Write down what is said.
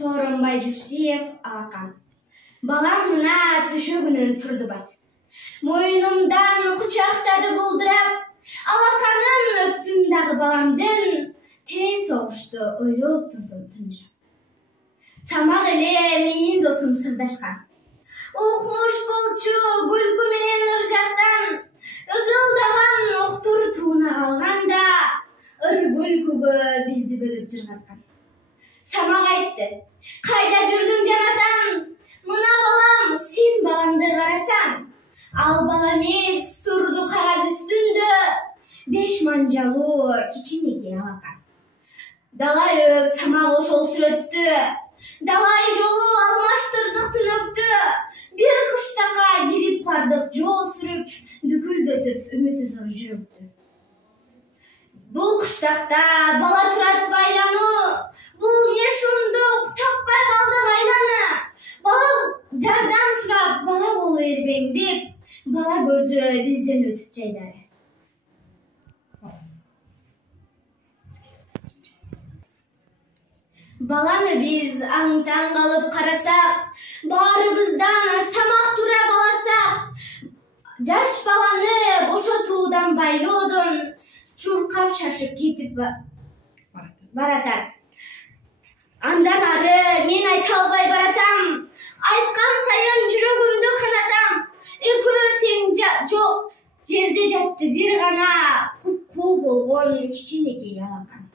Сооронбай Жусиев алакан. Балам мына төшөгүнөн турду бат. Мойнумдан кучактады булдырап, алаканын өптүм дагы баламдын, тез согушту ойлоп турдум тынжырап. Тамак эле менин досум сырдашкан. Укмуш болчу күлкү менен ыр жактан, ызылдаган октор тууна калганда, ыр күлкүгө бизди бөлүп жыргаткан. Самак айтты, кайда жүрдүң жанатан? Мына балам, сен баламды карасаң, ал бала эмес турду кагаз үстүндө, 5 манжалуу кичинекей алакан. Далай өп самак ошол сүрөттү, далай жолу алмаштырдык түнөктү, бир кыштакка кирип бардык жол сүрүп, дүкүлдөтүп үмүтү зор жүрөктү. Бул кыштакта бала турат байлануу, бул не шундук, таппай калдык айланы. Бала жардам сурап, бала болу эрбеңдеп, бала көзү бизден өтүп жайдары. Баланы биз аң-таң калып карасак, баарыбыздан самак тура баласак, жаш баланы бошотуудан байлоодон чуркап шашып кетип баратар. Андан ары мен айта албай баратам, айткан сайын жүрөгүмдү канатам. Экөө тең жок, жерде жатты бир гана куп-куу болгон кичинекей алакан.